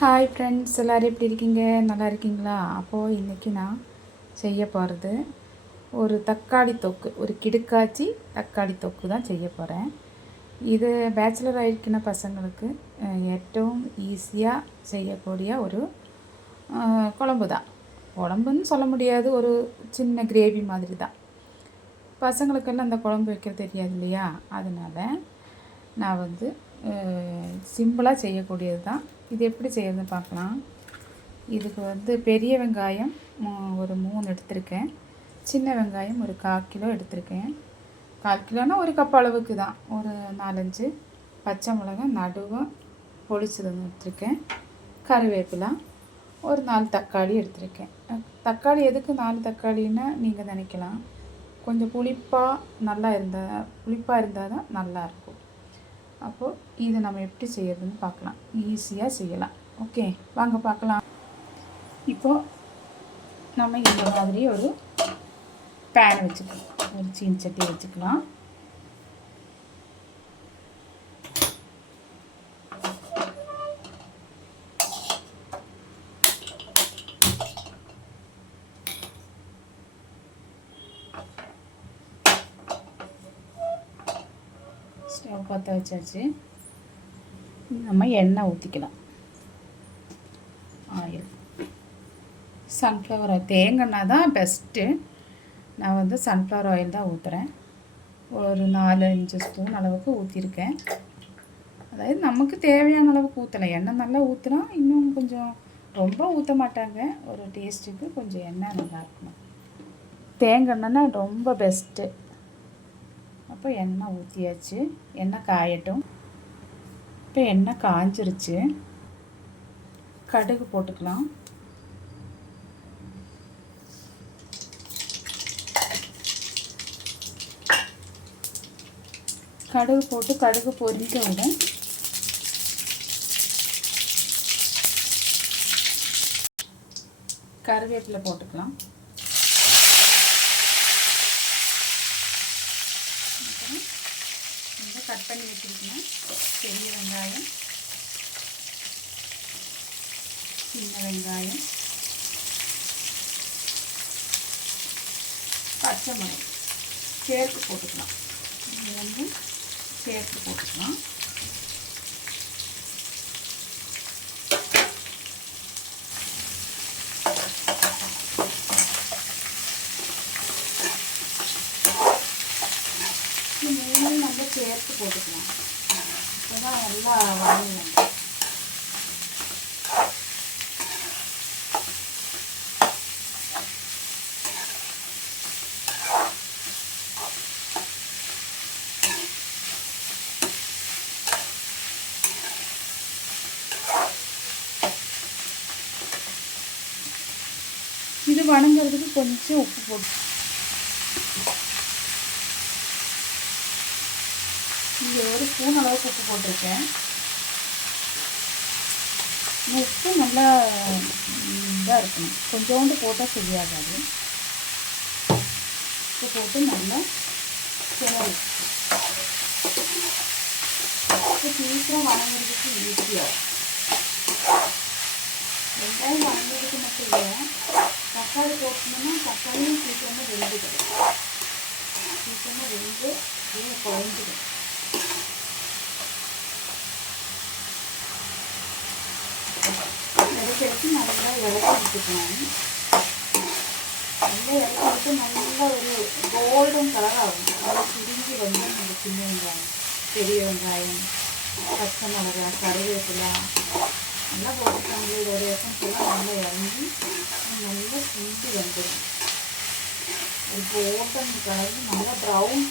Hi friends எல்லோரும் எப்படி இருக்கீங்க? நல்லா இருக்கீங்களா? அப்போது இன்றைக்கி நான் செய்ய போகிறது ஒரு தக்காளி தொக்கு ஒரு கிடுக்காச்சி தக்காளி தொக்கு தான் செய்ய போகிறேன் இது பேச்சுலர் ஆகிருக்கிற பசங்களுக்கு ஏற்றவும் ஈஸியாக செய்யக்கூடிய ஒரு குழம்பு தான். குழம்புன்னு சொல்ல முடியாது ஒரு சின்ன கிரேவி மாதிரி தான். பசங்களுக்கெல்லாம் அந்த குழம்பு வைக்க தெரியாது இல்லையா? அதனால் நான் வந்து சிம்பிளாக செய்யக்கூடியது தான். இது எப்படி செய்யறதுன்னு பார்க்கலாம். இதுக்கு வந்து பெரிய வெங்காயம் மூ- ஒரு மூணு எடுத்திருக்கேன். சின்ன வெங்காயம் ஒரு கால் கிலோ எடுத்திருக்கேன். கால் கிலோனால் ஒரு கப் அளவுக்கு தான். ஒரு நாலஞ்சு பச்சை மிளகாய் நடுவும் பொடிச்சது எடுத்திருக்கேன். கருவேப்பிலை ஒரு நாலு தக்காளி எடுத்திருக்கேன். தக்காளி எதுக்கு நாலு தக்காளின்னா நீங்கள் நினைக்கலாம். கொஞ்சம் புளிப்பாக நல்லா இருந்தால் புளிப்பாக இருந்தால் தான் நல்லாயிருக்கும் அப்போது இதை நம்ம எப்படி செய்யறதுன்னு பார்க்கலாம். ஈஸியாக செய்யலாம். ஓகே வாங்க பார்க்கலாம். இப்போது நம்ம இந்த மாதிரி ஒரு பேன் வச்சுக்கலாம். ஒரு சீன் சட்டி வச்சுக்கலாம். ஸ்டவ் பற்ற வச்சாச்சு. நம்ம எண்ணெய் ஊற்றிக்கலாம் ஆயில். சன்ஃப்ளவர் ஆயில் தேங்காய் தான் பெஸ்ட்டு நான் வந்து சன்ஃப்ளவர் ஆயில் தான் ஊற்றுறேன் ஒரு நாலு அஞ்சு ஸ்பூன் அளவுக்கு ஊற்றிருக்கேன் அதாவது நமக்கு தேவையான அளவுக்கு ஊற்றலாம் எண்ணெய் நல்லா ஊற்றினா இன்னும் கொஞ்சம் ரொம்ப ஊற்ற மாட்டாங்க. ஒரு டேஸ்ட்டுக்கு கொஞ்சம் எண்ணெய் நல்லா இருக்கணும். தேங்காய் ரொம்ப பெஸ்ட்டு அப்போ எண்ணெய் ஊற்றியாச்சு எண்ணெய் காயட்டும். இப்போ எண்ணெய் காஞ்சிருச்சு. கடுகு போட்டுக்கலாம். கடுகு போட்டு கடுகு பொரிஞ்ச விடும் கருவேப்பிலை போட்டுக்கலாம் அப்புறம் இந்த கட் பண்ணி வச்சுருக்கேன். பெரிய வெங்காயம். சின்ன வெங்காயம். பச்சை மிளகு சேர்த்து போட்டுக்கலாம். இது வந்து சேர்த்து போட்டுக்கலாம் இது மூணும் நம்ம சேர்த்து போட்டுக்கலாம் அப்போதான் நல்லா வதங்கும் இது வணங்குறதுக்கு கொஞ்சம் உப்பு போட்டு இங்கே ஒரு ஸ்பூன் அளவுக்கு உப்பு போட்டிருக்கேன். உப்பு நல்லா இதாக இருக்கணும். கொஞ்சோண்டு போட்டால் சரியாகாது. உப்பு போட்டு நல்லா கிளறி இப்போ சீக்கிரம் வணங்குறதுக்கு ஈஸியாக வெங்காயம் வணங்குறதுக்கு மட்டும் இல்லை தக்காளி போட்டோம்னா தக்காளியும் சீக்கிரமாக வெந்துக்கிடும் சீக்கிரமாக வெந்து அப்படியே குழஞ்சிடும். இறக்கி நல்லா இறக்கி விட்டுக்கலாம் நல்லா இறக்கி விட்டு நல்லா ஒரு கோல்டன் கலர் ஆகும். நல்லா சுருங்கி வந்து நம்ம சின்ன வெங்காயம் பெரிய வெங்காயம் பச்சை மிளகா கருவேப்பிலை. நல்லா போட்டுக்காங்க இதோட எசன்ஸ் எல்லாம் நல்லா இறங்கி நல்லா சுண்டி வந்துடும். ஒரு கோல்டன் கலர் நல்லா ப்ரௌன்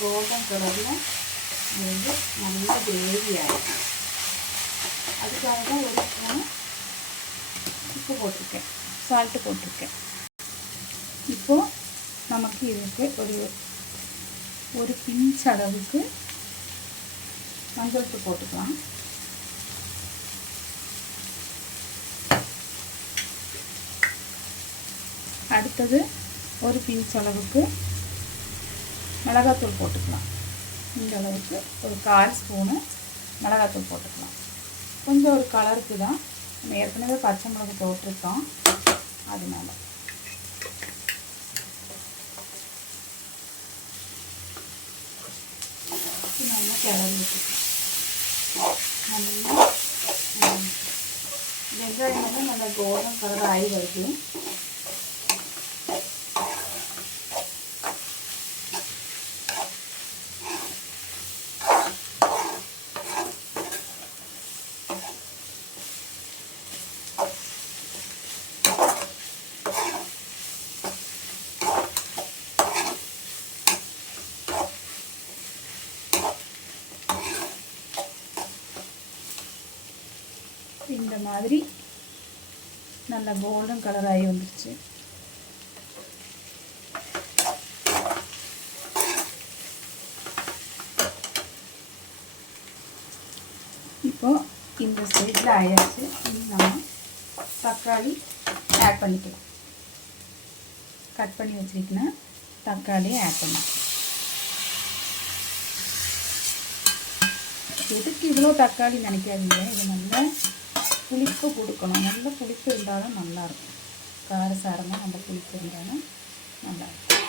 கோல்டன் கலரில் வந்து நல்லா கிரேவி ஆகும் அதுக்காக தான் ஒரு ஸ்பூன் உப்பு போட்டிருக்கேன். சால்ட்டு போட்டிருக்கேன். இப்போது நமக்கு இதுக்கு ஒரு ஒரு பிஞ்ச் அளவுக்கு மஞ்சள் தூள் போட்டுக்கலாம். அடுத்தது ஒரு பிஞ்ச் அளவுக்கு மிளகாத்தூள் போட்டுக்கலாம். இந்த அளவுக்கு ஒரு கால் ஸ்பூனு மிளகாத்தூள் போட்டுக்கலாம். கொஞ்சம் ஒரு கலருக்கு தான் நம்ம ஏற்கனவே பச்சை மிளகு போட்டிருக்கோம் அதனால. நல்லா கிளறி நல்லா வெங்காயம் வந்து நல்லா கோல்டன் கலர் ஆகி வருது. இந்த மாதிரி நல்ல கோல்டன் கலர் ஆகி வந்துருச்சு. இப்போ இந்த ஸ்டேஜில் ஆயாச்சு இனி நம்ம தக்காளி ஆட் பண்ணிக்கலாம். கட் பண்ணி வச்சுருக்கேன் தக்காளியை ஆட் பண்ணிக்கலாம். எதுக்கு இவ்வளோ தக்காளி நினைக்காதீங்க? இது நல்லா புளிப்பு கொடுக்கணும். நல்ல புளிப்பு இருந்தால் தான் நல்லாயிருக்கும் காரசாரமாக நல்ல புளிப்பு இருந்தாலும் நல்லாயிருக்கும்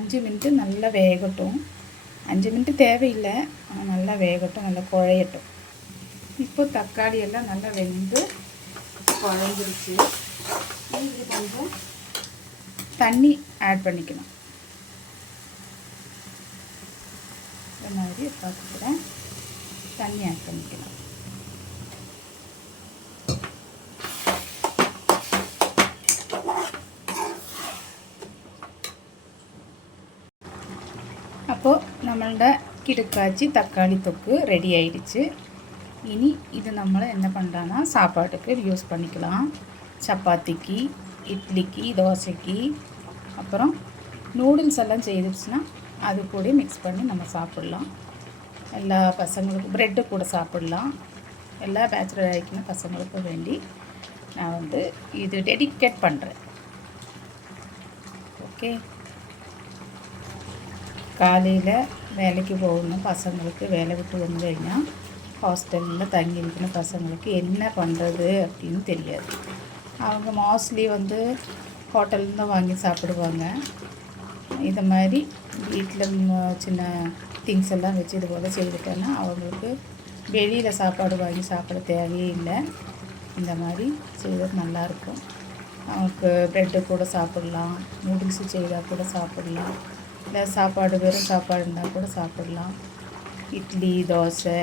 அஞ்சு மினிட்டு நல்லா வேகட்டும். அஞ்சு மினிட்டு தேவையில்லை ஆனால் நல்லா வேகட்டும் நல்லா குழையட்டும். இப்போ தக்காளி எல்லாம் நல்லா வெந்து குழஞ்சிருச்சு. இது கொஞ்சம் தண்ணி ஆட் பண்ணிக்கலாம் இந்த மாதிரி பார்த்துக்கிறேன். தண்ணி ஆட் பண்ணிக்கலாம் அப்போது நம்மளோட கிடுக்காச்சி தக்காளி தொக்கு ரெடி ஆயிடுச்சு இனி இது நம்மளை என்ன பண்ணுறான்னா சாப்பாட்டுக்கு யூஸ் பண்ணிக்கலாம் சப்பாத்திக்கு இட்லிக்கு தோசைக்கு அப்புறம் நூடுல்ஸ் எல்லாம் செய்துச்சுன்னா அது கூட மிக்ஸ் பண்ணி நம்ம சாப்பிட்லாம் எல்லா பசங்களுக்கும் ப்ரெட்டு கூட சாப்பிட்லாம் எல்லா பேச்சுலர் ஆகிக்கின பசங்களுக்கும் வேண்டி நான் வந்து இது டெடிகேட் பண்ணுறேன் ஓகே காலையில் வேலைக்கு போகணும். பசங்களுக்கு வேலை விட்டு வந்து കഴിഞ്ഞால் ஹாஸ்டலில் தங்கி இருக்கிற பசங்களுக்கு என்ன பண்ணுறது அப்படின்னு தெரியாது. அவங்க மோஸ்ட்லி வந்து ஹோட்டல்லேருந்து வாங்கி சாப்பிடுவாங்க. இதை மாதிரி வீட்டில் சின்ன திங்ஸ் எல்லாம் வச்சு இது போல் செய்துட்டேன்னா அவங்களுக்கு வெளியில் சாப்பாடு வாங்கி சாப்பிட தேவையே இல்லை. இந்த மாதிரி செய்தது நல்லாயிருக்கும் அவங்களுக்கு ப்ரெட்டு கூட சாப்பிட்லாம். நூடுல்ஸு செய்தால் கூட சாப்பிட்லாம். இல்லை சாப்பாடு வெறும் சாப்பாடு இருந்தால் கூட சாப்பிட்லாம். இட்லி தோசை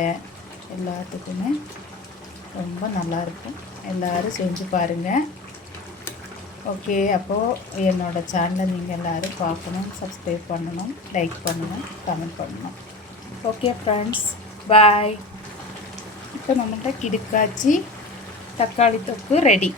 எல்லாத்துக்குமே ரொம்ப நல்லாயிருக்கும் எல்லோரும் செஞ்சு பாருங்கள் ஓகே அப்போது என்னோடய சேனலை நீங்கள் எல்லோரும் பார்க்கணும் சப்ஸ்கிரைப் பண்ணணும் லைக் பண்ணணும் கமெண்ட் பண்ணணும். ஓகே ஃப்ரெண்ட்ஸ் பாய் இப்போ நம்மகிட்ட கிடுக்காச்சி தக்காளி தொக்கு ரெடி